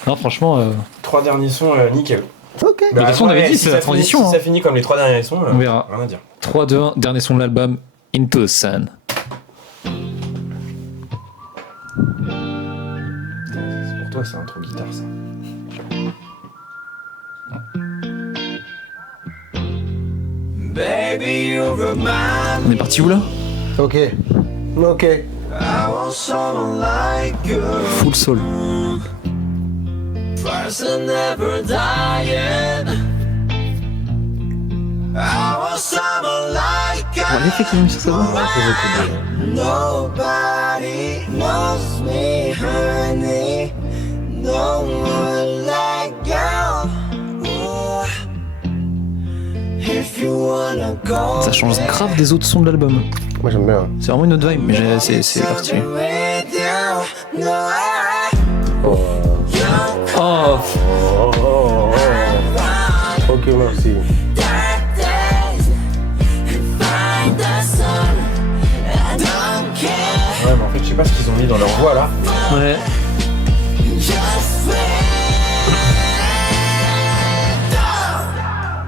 Non, franchement, Trois derniers sons, nickel. Ok. de toute façon, on avait dit, si c'est la ça finit- transition, Si hein. ça finit comme les trois derniers sons, On verra. rien à dire. 3, 2, 1, dernier son de l'album, Into the Sun. C'est pour toi, c'est un trop guitare ça. On est parti où là? Ok. Ok. Full soul. On va l'effet qu'il a mis sur sa voix. Nobody knows me, honey. No one like you. Ooh. If you wanna go, Ça change grave des autres sons de l'album. Moi, j'aime bien. C'est vraiment une autre vibe, mais c'est parti. with you. No, I Oh, Oh, oh, oh. Ok, merci. dark days and find the sun. I don't care. Ouais, mais en fait, je sais pas ce qu'ils ont mis dans leur voix là. ouais. Just wait.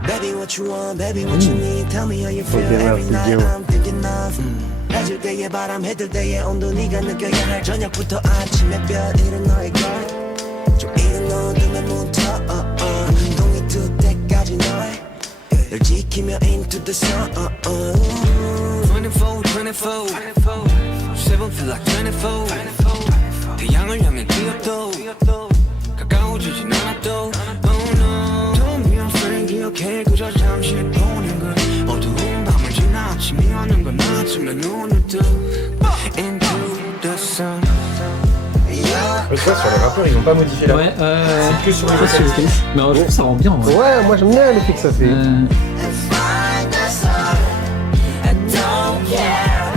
Baby, what you want? Baby, what you need? Tell me how you feel Okay, every that's night. the I'm thinking of. 해질 때의 바람, 해들 때의 온도 네가 느껴야 할 저녁부터 아침에 별 이른 너의 걸. 좀 이른 어둠에 묻어. 눈동이 뜰 때까지 널 지키며 into the sun. 24, 24, 7 feel like 24. 태양을 향해 뛰어도 가까워지진 않아도 Oh no Don't be afraid 기억해 그저 잠시 보는 걸 어두운 밤을 지나 아침이 오는 건 아침에 눈을 뜨 Into the sun Mais tu vois, sur les rappeurs, ils ont pas modifié la voix. Ouais, C'est que sur les je sais pas si vocalistes. c'est- Mais je trouve que ça rend bien en vrai. Ouais, moi, j'aime bien l'effet que ça fait. And find the sun I don't care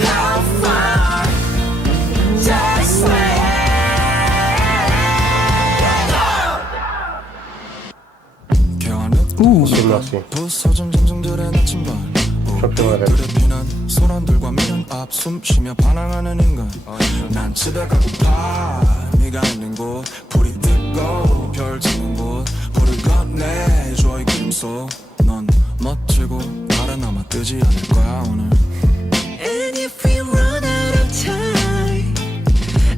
how far Just wait Ouh, Ok, merci. 부서진 정성들의 나침반 Champion 불에 피난 소란들과 미련 앞 숨쉬며 반항하는 인간 난 집에 가고파 네가 있는 곳 불이 뜨고 별 지는 곳 불을 건네줘 이 기름 속넌 멋지고 달은 아마 뜨지 않을 거야 오늘 And if we run out of time,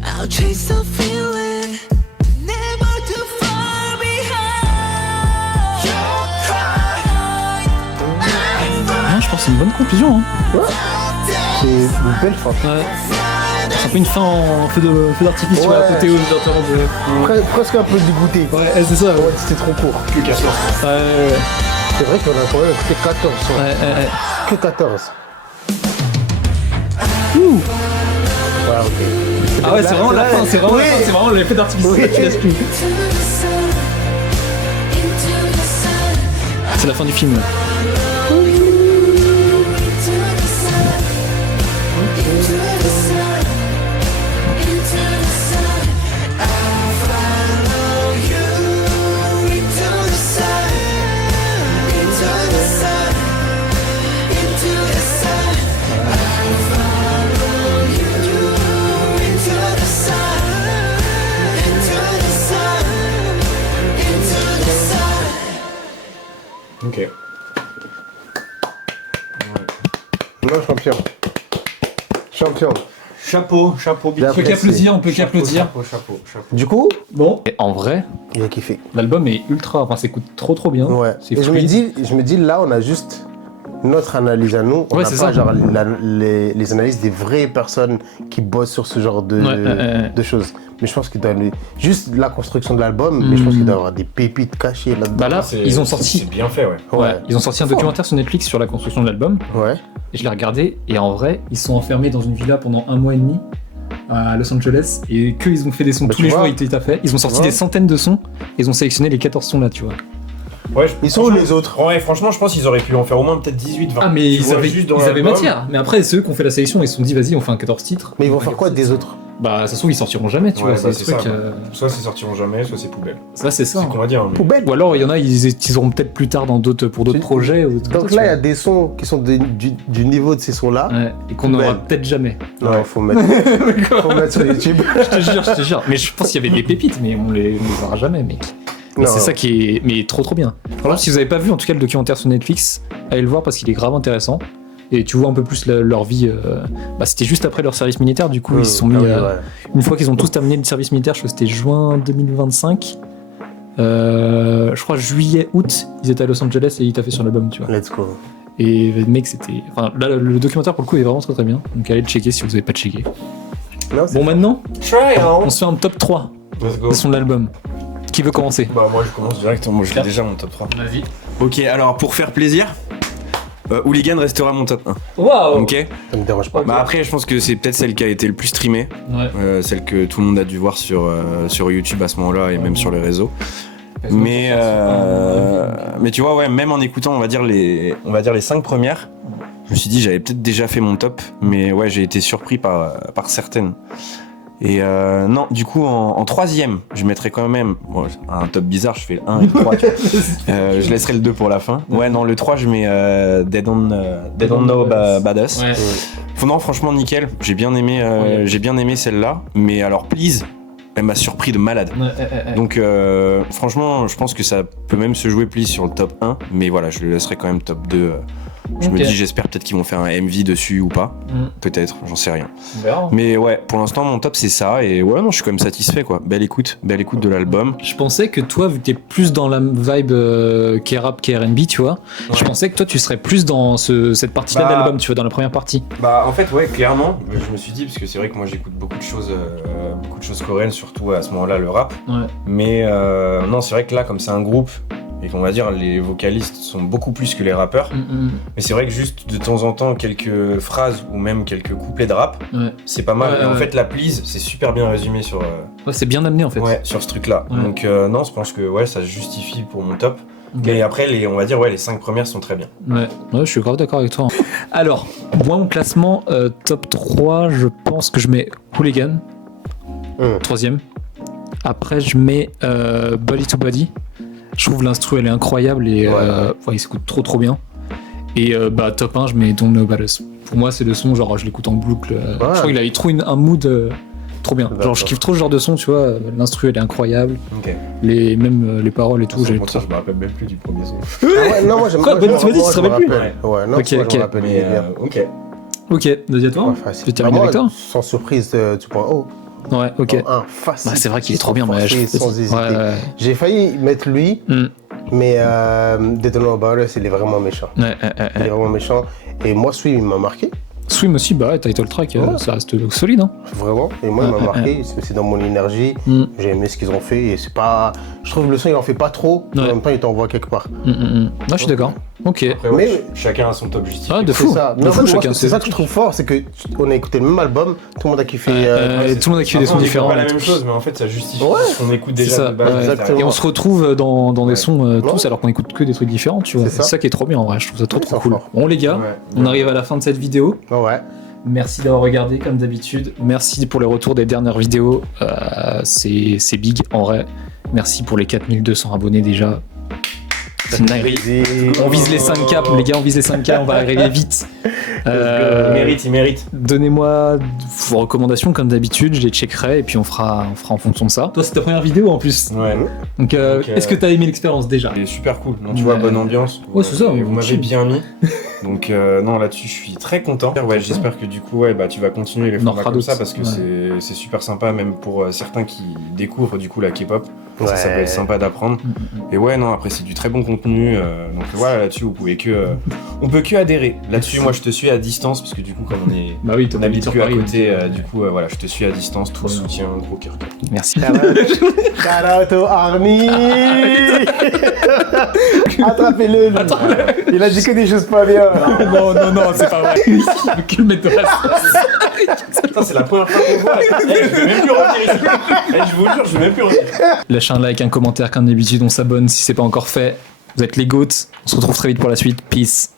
I'll chase the feeling, never too far behind. Your cry conclusion. Hein. C'est une belle fin. Ouais. C'est un peu une fin en feu d'artifice, tu vois, apothéose de... Presque un peu dégoûté. Ouais, c'est ça. Ouais. C'était trop court. Que 14. Ouais. C'est vrai qu'on a quand même écouté 14 sons. Ouais. Que 14. Ouh. Ouais, ok. Ah ouais, c'est vraiment la fin, c'est vraiment Oui. la fin, c'est vraiment l'effet d'artifice. Oui. Tu laisses plus. C'est la fin du film. Ok. Non, champion. Champion. Chapeau, Bien On peut qu'applaudir, on peut qu'applaudir. Chapeau. Du coup, Bon. Et en vrai, il a kiffé. l'album est ultra, enfin, ça écoute trop bien. Ouais. C'est Et je me fluide. dis, là, on a juste notre analyse à nous. On Ouais, n'a c'est pas ça. genre les analyses des vraies personnes qui bossent sur ce genre de choses. Mais je pense qu'il doit juste la construction de l'album, mais je pense qu'il doit y avoir des pépites cachées là-dedans. Bah là, ils ont C'est sorti. bien fait, ouais. Ouais, ils ont sorti un documentaire sur Netflix sur la construction de l'album. Ouais. Et je l'ai regardé, et en vrai, ils sont enfermés dans une villa pendant 1 mois et demi à Los Angeles, et ils ont fait des sons Bah, tous tu les jours, vois. ils étaient fait. Ils ont sorti vois. des centaines de sons, et ils ont sélectionné les 14 sons là, tu vois. Ouais, Ils sont où les autres? Ouais, franchement, je pense qu'ils auraient pu en faire au moins peut-être 18, 20. Ah, mais Tu ils vois, avaient, juste dans ils avaient l'album. matière. Mais après, c'est eux qui ont fait la sélection, ils se sont dit, vas-y, on fait un 14 titres. Mais ils vont faire quoi des autres? Bah, ça se trouve, ils sortiront jamais, tu Ouais, vois. bah, C'est c'est des trucs. ça, Soit c'est sortiront jamais, soit c'est poubelle. Ça, c'est ça. C'est qu'on va dire. Mais... Poubelle. Ou alors, il y en a, ils auront peut-être plus tard pour d'autres Tu- projets. Ou Donc là, il y a des sons qui sont du niveau de ces sons-là. Ouais, et qu'on n'aura Poubelle. peut-être jamais. Non, faut mettre sur YouTube. Je te jure. Mais je pense qu'il y avait des pépites, mais on les verra jamais, mec. Mais Non. c'est ça qui est mais trop bien. Alors, si vous avez pas vu en tout cas le documentaire sur Netflix, allez le voir parce qu'il est grave intéressant. Et tu vois un peu plus leur vie. Bah, c'était juste après leur service militaire, du coup ils se sont mis. Ah oui, ouais. Une fois qu'ils ont tous terminé le service militaire, je crois que c'était juin 2025. Je crois juillet, août, ils étaient à Los Angeles et ils taffaient sur l'album, tu vois. Let's go. Et mec, c'était. Enfin, là, le documentaire pour le coup est vraiment très bien. Donc allez le checker si vous avez pas checké. Non, c'est- Bon, maintenant, Try on on. se fait un top 3 Let's go. de son album. Qui veut commencer? Bah, moi je commence directement. Moi j'ai déjà mon top 3. Vas-y. Ok, alors pour faire plaisir, Hooligan restera mon top 1. Waouh! Ok. Ça me dérange pas. Bah après, je pense que c'est peut-être celle qui a été le plus streamée, Ouais. celle que tout le monde a dû voir sur YouTube à ce moment-là et même sur les réseaux. Mais tu vois, ouais, même en écoutant, on va dire les 5 premières, je me suis dit j'avais peut-être déjà fait mon top, mais ouais, j'ai été surpris par certaines. Et non, du coup, en troisième, je mettrais quand même bon, un top bizarre, je fais le 1 et le 3. tu vois. Je laisserai le 2 pour la fin. Ouais, non, le 3, je mets They Don't Know About Us. Ouais. Non, franchement, nickel. J'ai bien aimé celle-là. Mais alors, Please, elle m'a surpris de malade. Donc, franchement, je pense que ça peut même se jouer Please sur le top 1. Mais voilà, je le laisserai quand même top 2. Je me Ok. dis, j'espère peut-être qu'ils vont faire un MV dessus ou pas. Peut-être, j'en sais rien. On verra. Mais ouais, pour l'instant, mon top, c'est ça. Et ouais, non, je suis quand même satisfait, quoi. Belle écoute de l'album. Je pensais que toi, vu que t'es plus dans la vibe K-rap, K-R&B, tu vois, je pensais que toi, tu serais plus dans cette partie-là Bah, de l'album, tu vois, dans la première partie. Bah, en fait, ouais, clairement, je me suis dit, parce que c'est vrai que moi, j'écoute beaucoup de choses coréennes, surtout à ce moment-là, le rap. Ouais. Mais non, c'est vrai que là, comme c'est un groupe, et qu'on va dire les vocalistes sont beaucoup plus que les rappeurs, mais c'est vrai que juste de temps en temps, quelques phrases ou même quelques couplets de rap, Ouais. c'est pas mal. Ouais, et en ouais. fait, la Please, c'est super bien résumé sur, Ouais, c'est bien amené en fait. ouais, sur ce truc-là. Ouais. Donc non, je pense que ouais, ça se justifie pour mon top. Ok. Mais après, on va dire, ouais, les 5 premières sont très bien. Ouais, je suis grave d'accord avec toi. Alors, moi, mon classement top 3, je pense que je mets Hooligan, troisième. Après, je mets Body to Body. Je trouve l'instru, elle est incroyable et il s'écoute trop bien. Et top 1, je mets Don't Know About Us. Pour moi, c'est le son, genre, je l'écoute en boucle. Je trouve qu'il avait trop un mood trop bien. Genre, je kiffe trop ce genre de son, tu vois. L'instru, elle est incroyable. Ok. Même les paroles et tout, j'ai trop. Je me rappelle même plus du premier son. Ah ouais, non, moi j'aime Quoi, moi, Bonnie, tu m'as dit, tu te je me rappelles plus? rappelle. Ouais, non, Ok, moi, ok. je me rappelle Mais bien. ok. Ok, vas-y à toi. Ouais, facile. Tu termines avec toi. Sans surprise 2.0. Ouais, ok. En 1, facile. Bah, c'est vrai qu'il est trop bien, mais sans hésiter. Ouais. J'ai failli mettre lui, Mm. mais They Don't Know About Us, il est vraiment méchant. Ouais. Il est vraiment méchant. Et moi, Swim, il m'a marqué. Swim aussi, bah, title track, Ouais. ça reste solide, hein. Vraiment. Et moi, il m'a marqué. C'est dans mon énergie. Mm. J'ai aimé ce qu'ils ont fait. Et c'est pas. Je trouve le son, il en fait pas trop. Ouais. En même temps, il t'envoie quelque part. Non, je suis d'accord. Ok. Après, ouais, Mais- chacun a son top justifié. Ah, de C'est fou. ça. De Mais en fou, fait, moi, chacun c'est ses- ça que je trouve fort, c'est qu'on a écouté le même album, tout le monde a kiffé. Tout le monde a kiffé des sons différents. pas la même chose, mais en fait, ça justifie Ouais. ce qu'on écoute C'est déjà ça. de base. Ouais. Exactement. Et on se retrouve dans des Ouais. sons tous, Ouais. alors qu'on écoute que des trucs différents, tu vois. C'est C'est ça. ça qui est trop bien en vrai, je trouve ça trop Ouais, trop c'est cool. fort. Bon les gars, Ouais. on arrive à la fin de cette vidéo. Ouais. Merci d'avoir regardé comme d'habitude. Merci pour les retours des dernières vidéos. C'est big en vrai. Merci pour les 4200 abonnés déjà. C'est une dinguerie. On vise les 5K, les gars, on vise les 5K, on va arriver vite. Il mérite. Donnez-moi vos recommandations comme d'habitude, je les checkerai et puis on fera en fonction de ça. Toi, c'est ta première vidéo en plus. Ouais. Donc, est-ce que t'as aimé l'expérience déjà? Il est super cool. Non, tu vois, bonne ambiance. Ouais, c'est ça, Et vous on m'avez chill. bien mis. Donc, non, là-dessus, je suis très content. Ouais, j'espère que du coup, ouais, bah, tu vas continuer les On en formats fera comme ça d'autres. parce que Ouais. c'est super sympa, même pour certains qui découvrent du coup la K-pop. Ouais. Ça peut être sympa d'apprendre. Et ouais, non, après, c'est du très bon contenu. Donc voilà, là-dessus, vous pouvez on peut que adhérer. Là-dessus, moi, je te suis à distance parce que du coup, comme Bah oui, on t'habites habite sur plus à Paris. côté, du coup, voilà, je te suis à distance. Tout le Ouais. soutien, gros cœur. Merci. Shout out au Army. Attrapez-le. lui. Il a dit que des choses pas bien. non, c'est pas vrai. Il veut que le mettre de la sauce. Putain, c'est la première fois qu'on voit. Je vais même plus revenir ici. Je vous jure, je vais même plus revenir. Lâchez un like, un commentaire comme d'habitude, on s'abonne si c'est pas encore fait. Vous êtes les GOATs. On se retrouve très vite pour la suite. Peace.